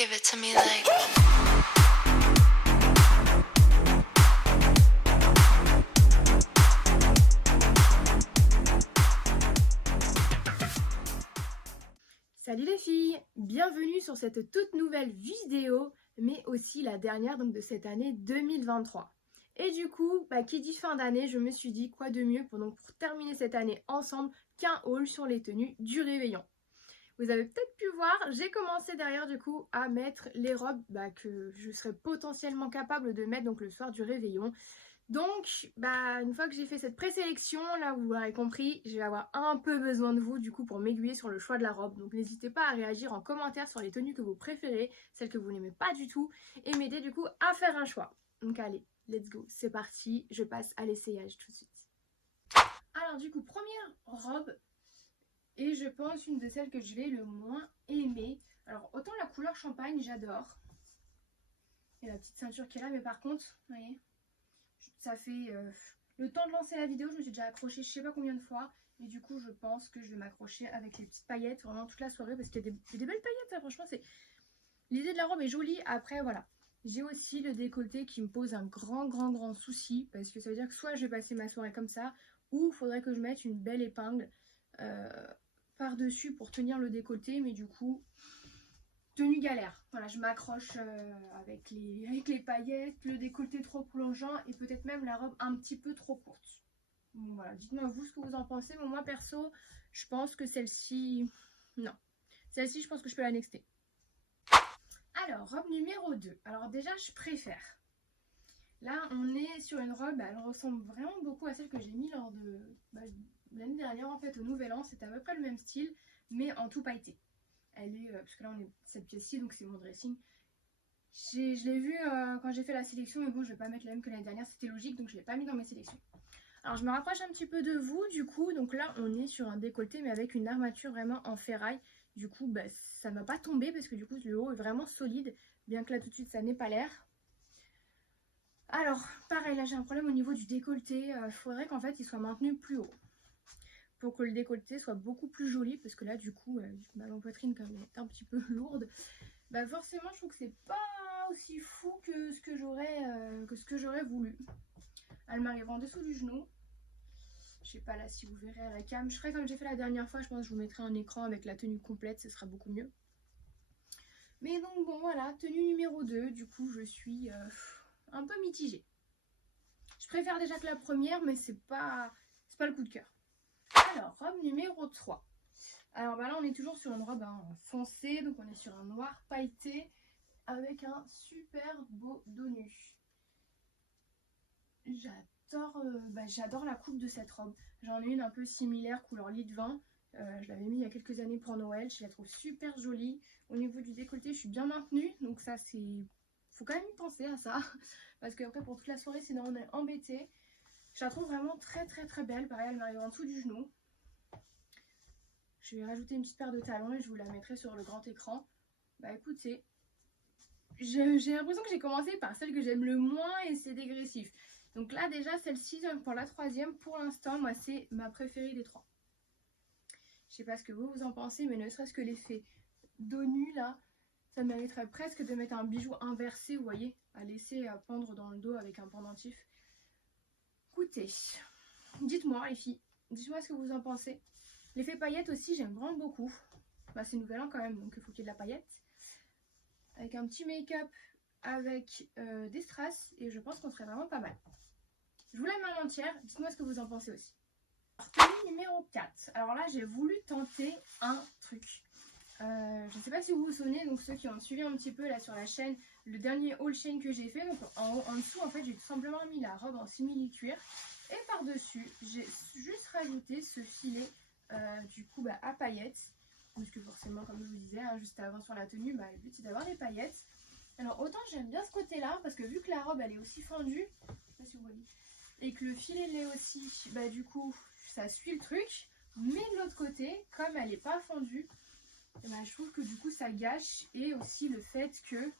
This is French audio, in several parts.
Give it to me like. Salut les filles, bienvenue sur cette toute nouvelle vidéo, mais aussi la dernière donc de cette année 2023. Et du coup, qui dit fin d'année, je me suis dit quoi de mieux pour terminer cette année ensemble qu'un haul sur les tenues du réveillon. Vous avez peut-être pu voir, j'ai commencé derrière du coup à mettre les robes que je serais potentiellement capable de mettre donc le soir du réveillon. Donc, une fois que j'ai fait cette présélection, là vous l'aurez compris, je vais avoir un peu besoin de vous du coup pour m'aiguiller sur le choix de la robe. Donc n'hésitez pas à réagir en commentaire sur les tenues que vous préférez, celles que vous n'aimez pas du tout, et m'aider du coup à faire un choix. Donc allez, let's go, c'est parti, je passe à l'essayage tout de suite. Alors du coup, première robe, et je pense une de celles que je vais le moins aimer. Alors autant la couleur champagne, j'adore. Et la petite ceinture qui est là, mais par contre, vous voyez, ça fait le temps de lancer la vidéo, je me suis déjà accrochée je sais pas combien de fois. Et du coup, je pense que je vais m'accrocher avec les petites paillettes vraiment toute la soirée. Parce qu'il y a des belles paillettes, hein, franchement. L'idée de la robe est jolie. Après, voilà. J'ai aussi le décolleté qui me pose un grand souci. Parce que ça veut dire que soit je vais passer ma soirée comme ça, ou il faudrait que je mette une belle épingle par-dessus pour tenir le décolleté. Mais du coup... tenue galère, voilà, je m'accroche avec les paillettes, le décolleté trop plongeant et peut-être même la robe un petit peu trop courte. Bon, voilà, dites-moi vous ce que vous en pensez. Mais moi perso, je pense que celle-ci, non. Celle-ci, je pense que je peux la nexter. Alors, robe numéro 2. Alors déjà, je préfère. Là, on est sur une robe, elle ressemble vraiment beaucoup à celle que j'ai mis lors de l'année dernière en fait, au Nouvel An. C'était à peu près le même style, mais en tout pailleté. Elle est, parce que là on est cette pièce-ci, donc c'est mon dressing. Je l'ai vu quand j'ai fait la sélection, mais bon, je vais pas mettre la même que l'année dernière, c'était logique, donc je l'ai pas mis dans mes sélections. Alors je me rapproche un petit peu de vous, du coup, donc là on est sur un décolleté, mais avec une armature vraiment en ferraille. Du coup, ça ne va pas tomber parce que du coup le haut est vraiment solide, bien que là tout de suite ça n'ait pas l'air. Alors, pareil, là j'ai un problème au niveau du décolleté, il faudrait qu'en fait il soit maintenu plus haut. Pour que le décolleté soit beaucoup plus joli, parce que là du coup ma poitrine comme elle est un petit peu lourde, forcément je trouve que c'est pas aussi fou que ce que j'aurais voulu. Elle m'arrive en dessous du genou, je sais pas là si vous verrez à la cam, je ferai comme j'ai fait la dernière fois, je pense que je vous mettrai un écran avec la tenue complète, ce sera beaucoup mieux. Mais donc bon voilà, tenue numéro 2, du coup je suis un peu mitigée. Je préfère déjà que la première, mais c'est pas le coup de cœur. Alors, robe numéro 3. Alors là, on est toujours sur une robe foncée, donc on est sur un noir pailleté avec un super beau dos nu. J'adore la coupe de cette robe. J'en ai une un peu similaire, couleur lit de vin. Je l'avais mis il y a quelques années pour Noël. Je la trouve super jolie. Au niveau du décolleté, je suis bien maintenue, donc ça c'est... faut quand même y penser à ça. Parce qu'après, pour toute la soirée, sinon on est embêté. Je la trouve vraiment très belle. Pareil, elle m'arrive en dessous du genou. Je vais rajouter une petite paire de talons et je vous la mettrai sur le grand écran. Écoutez, j'ai l'impression que j'ai commencé par celle que j'aime le moins et c'est dégressif. Donc là déjà celle-ci pour la troisième, pour l'instant moi c'est ma préférée des trois. Je sais pas ce que vous en pensez, mais ne serait-ce que l'effet dos nu là, ça mériterait presque de mettre un bijou inversé, vous voyez, à laisser pendre dans le dos avec un pendentif. Écoutez, dites-moi les filles, dites-moi ce que vous en pensez. L'effet paillette aussi, j'aime vraiment beaucoup. C'est Nouvel An quand même, donc il faut qu'il y ait de la paillette. Avec un petit make-up, avec des strass, et je pense qu'on serait vraiment pas mal. Je vous la mets en entière, dites-moi ce que vous en pensez aussi. Tenue numéro 4. Alors là, j'ai voulu tenter un truc. Je ne sais pas si vous vous souvenez, donc ceux qui ont suivi un petit peu là sur la chaîne, le dernier haul chain que j'ai fait, donc en dessous en fait j'ai tout simplement mis la robe en simili-cuir. Et par-dessus, j'ai juste rajouté ce filet du coup à paillettes, parce que forcément comme je vous disais juste avant sur la tenue, le but c'est d'avoir des paillettes. Alors autant j'aime bien ce côté là, parce que vu que la robe elle est aussi fendue, je sais pas si vous voyez, et que le filet l'est aussi, du coup ça suit le truc, mais de l'autre côté, comme elle n'est pas fendue, je trouve que du coup ça gâche, et aussi le fait que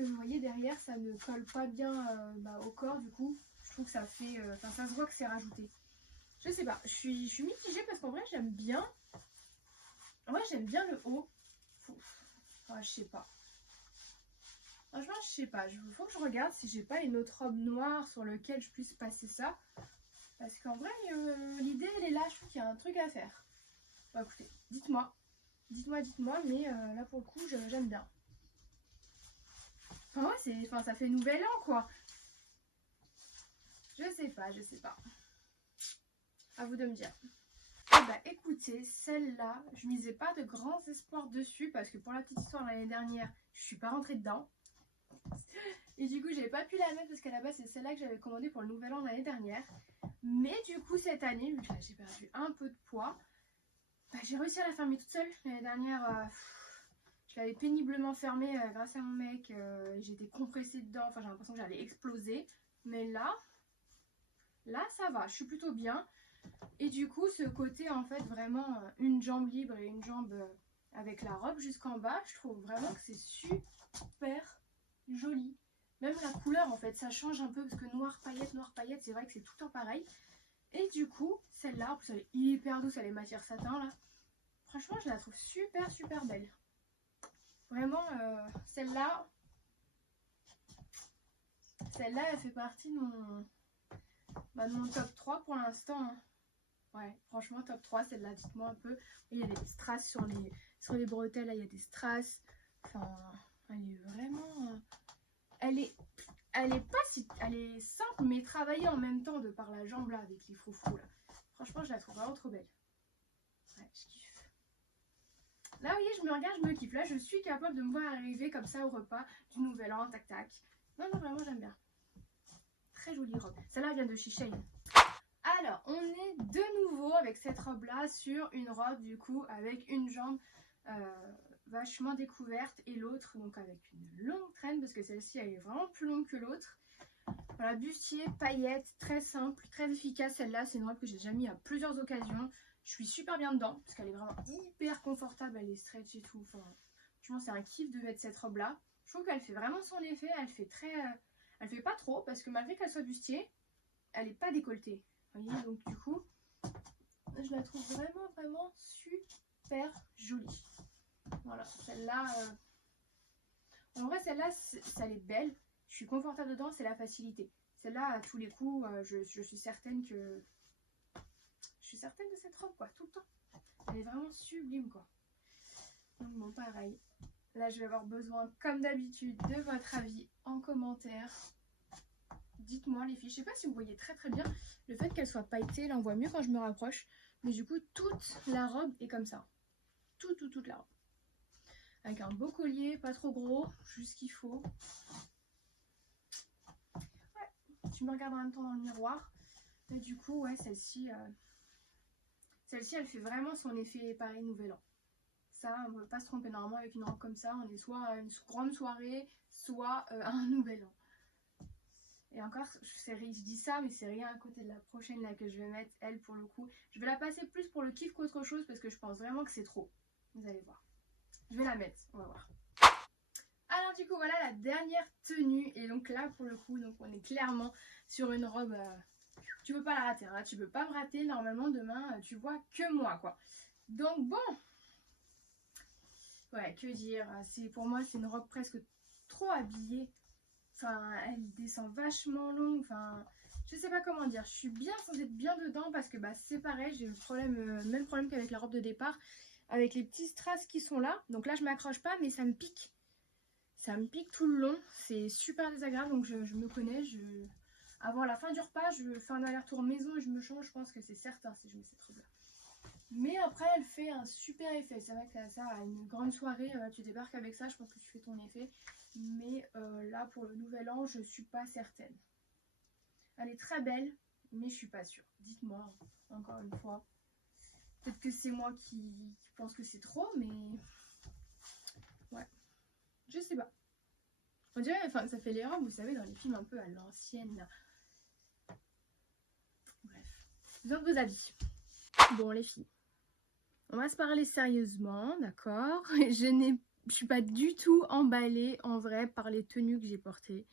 vous voyez derrière ça ne colle pas bien au corps, du coup je trouve que ça fait, ça se voit que c'est rajouté. Je sais pas, je suis mitigée parce qu'en vrai j'aime bien. En vrai j'aime bien le haut. je sais pas. Franchement, je sais pas. Il faut que je regarde si j'ai pas une autre robe noire sur laquelle je puisse passer ça. Parce qu'en vrai, l'idée, elle est là. Je trouve qu'il y a un truc à faire. Bon, écoutez, dites-moi. Dites-moi. Mais là, pour le coup, j'aime bien. Enfin, ouais, ça fait nouvel an, quoi. Je sais pas. À vous de me dire. Eh bah, écoutez, celle-là, je misais pas de grands espoirs dessus. Parce que pour la petite histoire, l'année dernière, je suis pas rentrée dedans. Et du coup, j'avais pas pu la mettre parce qu'à la base, c'est celle-là que j'avais commandée pour le nouvel an l'année dernière. Mais du coup, cette année, vu que j'ai perdu un peu de poids, bah, j'ai réussi à la fermer toute seule. L'année dernière, je l'avais péniblement fermée grâce à mon mec. J'étais compressée dedans. Enfin, j'ai l'impression que j'allais exploser. Mais là, ça va. Je suis plutôt bien. Et du coup, ce côté, en fait, vraiment une jambe libre et une jambe avec la robe jusqu'en bas, je trouve vraiment que c'est super joli. Même la couleur, en fait, ça change un peu parce que noir paillette, c'est vrai que c'est tout le temps pareil. Et du coup, celle-là, en plus, elle est hyper douce, elle est matière satin, là. Franchement, je la trouve super belle. Vraiment, celle-là, elle fait partie de mon top 3 pour l'instant. Hein. Ouais, franchement, top 3, celle-là, dites-moi un peu. Il y a des strass sur les bretelles, là, il y a des strass. Enfin, elle est vraiment... Elle est simple, mais travaillée en même temps de par la jambe, là, avec les froufrous, là. Franchement, je la trouve vraiment trop belle. Ouais, je kiffe. Là, vous voyez, je me regarde, je me kiffe. Là, je suis capable de me voir arriver comme ça au repas du nouvel an, tac tac. Non, vraiment, j'aime bien. Très jolie robe. Celle-là vient de chez Shein. Alors, on est de nouveau avec cette robe-là sur une robe, du coup, avec une jambe vachement découverte et l'autre, donc avec une longue traîne, parce que celle-ci, elle est vraiment plus longue que l'autre. Voilà, bustier, paillettes, très simple, très efficace. Celle-là, c'est une robe que j'ai déjà mis à plusieurs occasions. Je suis super bien dedans, parce qu'elle est vraiment hyper confortable, elle est stretch et tout. Enfin, franchement, c'est un kiff de mettre cette robe-là. Je trouve qu'elle fait vraiment son effet, elle fait pas trop, parce que malgré qu'elle soit bustier, elle est pas décolletée. Vous voyez, donc du coup, je la trouve vraiment super jolie. Voilà, celle-là, en vrai, celle-là, elle est belle. Je suis confortable dedans, c'est la facilité. Celle-là, à tous les coups, je suis certaine que... Je suis certaine de cette robe, quoi, tout le temps. Elle est vraiment sublime, quoi. Donc bon, pareil. Là, je vais avoir besoin, comme d'habitude, de votre avis en commentaire. Dites-moi, les filles. Je sais pas si vous voyez très bien le fait qu'elle soit pailletée. Là, on voit mieux quand je me rapproche. Mais du coup, toute la robe est comme ça. Toute la robe. Avec un beau collier, pas trop gros, juste ce qu'il faut. Ouais, je me regarde en même temps dans le miroir. Et du coup, ouais, celle-ci, elle fait vraiment son effet Paris Nouvel An. Ça, on ne peut pas se tromper. Normalement, avec une robe comme ça, on est soit à une grande soirée, soit à un Nouvel An. Et encore, je dis ça, mais c'est rien à côté de la prochaine là que je vais mettre, elle, pour le coup. Je vais la passer plus pour le kiff qu'autre chose, parce que je pense vraiment que c'est trop. Vous allez voir. Je vais la mettre, on va voir. Alors du coup, voilà la dernière tenue. Et donc là, pour le coup, donc on est clairement sur une robe... tu peux pas la rater, hein. Tu peux pas me rater. Normalement, demain, tu vois que moi, quoi. Donc bon. Ouais, que dire. Pour moi, c'est une robe presque trop habillée. Enfin, elle descend vachement longue. Enfin, je sais pas comment dire. Je suis bien censée être bien dedans parce que bah, c'est pareil. J'ai le même problème qu'avec la robe de départ. Avec les petits strass qui sont là. Donc là, je m'accroche pas, mais ça me pique. Ça me pique tout le long. C'est super désagréable. Donc je me connais. Avant la fin du repas, je fais un aller-retour maison et je me change. Je pense que c'est certain si je mets cette robe-là. Mais après, elle fait un super effet. C'est vrai que ça, à une grande soirée, tu débarques avec ça. Je pense que tu fais ton effet. Mais là, pour le nouvel an, je suis pas certaine. Elle est très belle, mais je suis pas sûre. Dites-moi, encore une fois. Peut-être que c'est moi qui pense que c'est trop, mais... Ouais. Je sais pas. On dirait, enfin, ça fait les robes, vous savez, dans les films un peu à l'ancienne, là. Bref. Besoin de vos avis. Bon, les filles. On va se parler sérieusement, d'accord? Je suis pas du tout emballée, en vrai, par les tenues que j'ai portées.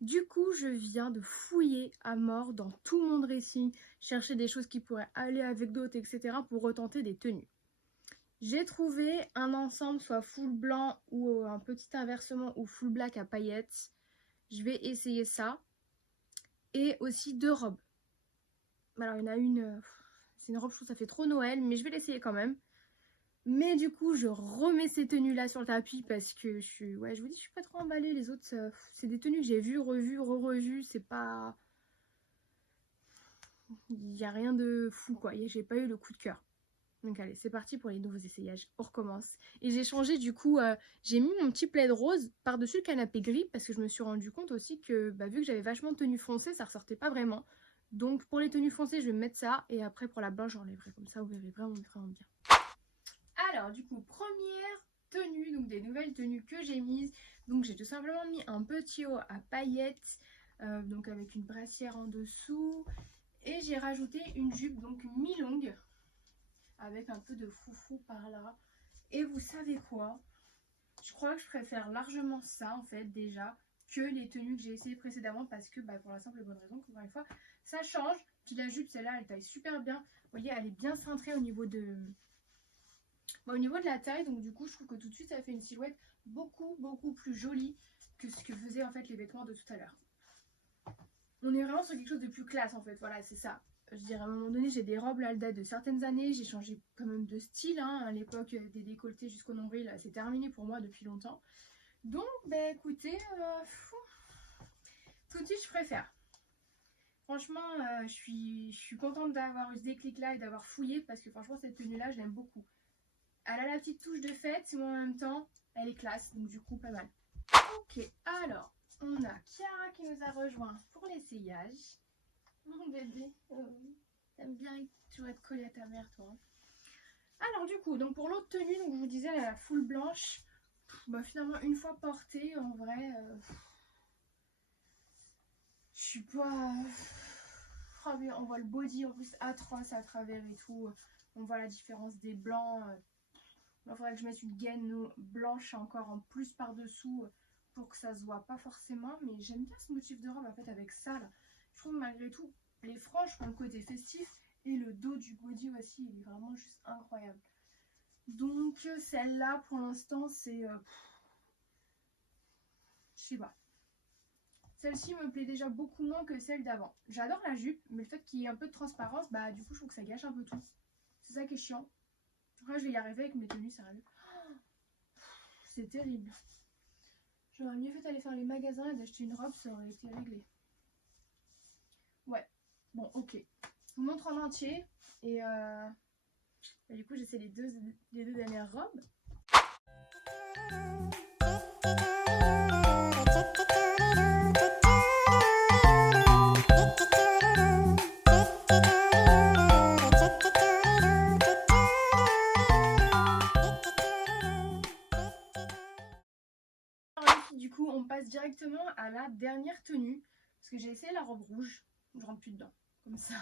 Du coup, je viens de fouiller à mort dans tout mon dressing, chercher des choses qui pourraient aller avec d'autres, etc. pour retenter des tenues. J'ai trouvé un ensemble soit full blanc ou un petit inversement ou full black à paillettes. Je vais essayer ça. Et aussi 2 robes. Alors il y en a une, c'est une robe, je trouve que ça fait trop Noël, mais je vais l'essayer quand même. Mais du coup, je remets ces tenues-là sur le tapis parce que je vous dis, je suis pas trop emballée. Les autres, c'est des tenues que j'ai vues, revues, re-revues. C'est pas... Il n'y a rien de fou, quoi. J'ai pas eu le coup de cœur. Donc allez, c'est parti pour les nouveaux essayages. On recommence. Et j'ai changé du coup, j'ai mis mon petit plaid rose par-dessus le canapé gris parce que je me suis rendu compte aussi que vu que j'avais vachement de tenues foncées, ça ressortait pas vraiment. Donc pour les tenues foncées, je vais mettre ça et après pour la blanche, j'enlèverai comme ça, vous verrez vraiment, vraiment bien. Alors du coup, première tenue, donc des nouvelles tenues que j'ai mises. Donc j'ai tout simplement mis un petit haut à paillettes, donc avec une brassière en dessous. Et j'ai rajouté une jupe donc mi-longue avec un peu de foufou par là. Et vous savez quoi? Je crois que je préfère largement ça en fait déjà que les tenues que j'ai essayées précédemment parce que pour la simple et bonne raison qu'encore une fois ça change. Puis la jupe celle-là elle taille super bien. Vous voyez elle est bien cintrée au niveau de la taille, donc du coup je trouve que tout de suite ça fait une silhouette beaucoup plus jolie que ce que faisaient en fait les vêtements de tout à l'heure. On est vraiment sur quelque chose de plus classe en fait, voilà c'est ça. Je dirais à un moment donné j'ai des robes là, elles datent de certaines années, j'ai changé quand même de style, hein. À l'époque des décolletés jusqu'au nombril, c'est terminé pour moi depuis longtemps. Donc écoutez, tout de suite je préfère. Franchement je suis contente d'avoir eu ce déclic là et d'avoir fouillé parce que franchement cette tenue là je l'aime beaucoup. Elle a la petite touche de fête mais en même temps elle est classe, donc du coup pas mal. Ok, alors on a Chiara qui nous a rejoint pour l'essayage. Mon bébé, t'aimes bien toujours être collée à ta mère, toi. Alors du coup, donc pour l'autre tenue, donc je vous disais, elle a la full blanche. Finalement, une fois portée, en vrai, je suis pas... Oh, mais on voit le body en plus atroce à travers et tout. On voit la différence des blancs. Il faudrait que je mette une gaine blanche encore en plus par-dessous pour que ça se voit pas forcément. Mais j'aime bien ce motif de robe en fait avec ça là. Je trouve malgré tout les franges ont le côté festif et le dos du body aussi il est vraiment juste incroyable. Donc celle-là pour l'instant c'est... je sais pas. Celle-ci me plaît déjà beaucoup moins que celle d'avant. J'adore la jupe, mais le fait qu'il y ait un peu de transparence, du coup je trouve que ça gâche un peu tout. C'est ça qui est chiant. Après je vais y arriver avec mes tenues, sérieux. C'est terrible. J'aurais mieux fait d'aller faire les magasins et d'acheter une robe, ça aurait été réglé. Ouais, bon ok. Je vous montre en entier et du coup j'essaie les deux dernières robes. Du coup on passe directement à la dernière tenue parce que j'ai essayé la robe rouge, je rentre plus dedans, comme ça,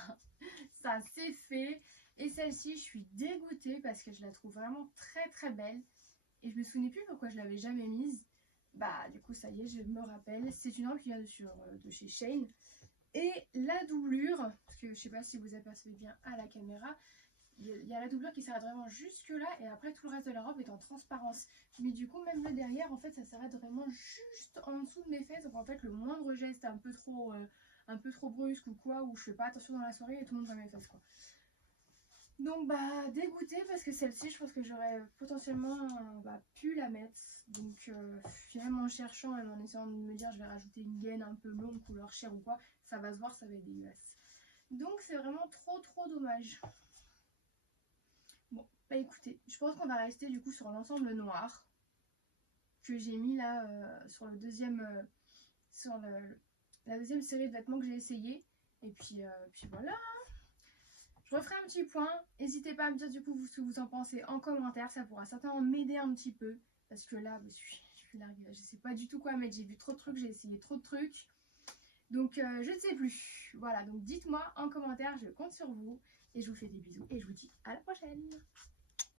ça c'est fait. Et celle-ci je suis dégoûtée parce que je la trouve vraiment très belle et je me souvenais plus pourquoi je l'avais jamais mise. Du coup ça y est je me rappelle, c'est une robe qui vient de chez Shein. Et la doublure, parce que je sais pas si vous apercevez bien à la caméra, il y a la doublure qui s'arrête vraiment jusque là et après tout le reste de la robe est en transparence. Mais du coup même le derrière en fait ça s'arrête vraiment juste en dessous de mes fesses. Donc en fait le moindre geste un peu trop brusque ou quoi, où je fais pas attention dans la soirée et tout le monde voit mes fesses quoi. Donc dégoûtée parce que celle-ci je pense que j'aurais potentiellement pu la mettre. Donc finalement en cherchant et en essayant de me dire je vais rajouter une gaine un peu longue couleur chair ou quoi, ça va se voir, ça va être dégueulasse. Donc c'est vraiment trop dommage. Bon, écoutez, je pense qu'on va rester du coup sur l'ensemble noir que j'ai mis là sur le deuxième, la deuxième série de vêtements que j'ai essayé. Et puis voilà. Je referai un petit point. N'hésitez pas à me dire du coup ce que vous en pensez en commentaire. Ça pourra certainement m'aider un petit peu. Parce que là, je suis larguée. Je sais pas du tout quoi mettre. J'ai vu trop de trucs, j'ai essayé trop de trucs. Donc je ne sais plus. Voilà, donc dites-moi en commentaire, je compte sur vous. Et je vous fais des bisous et je vous dis à la prochaine.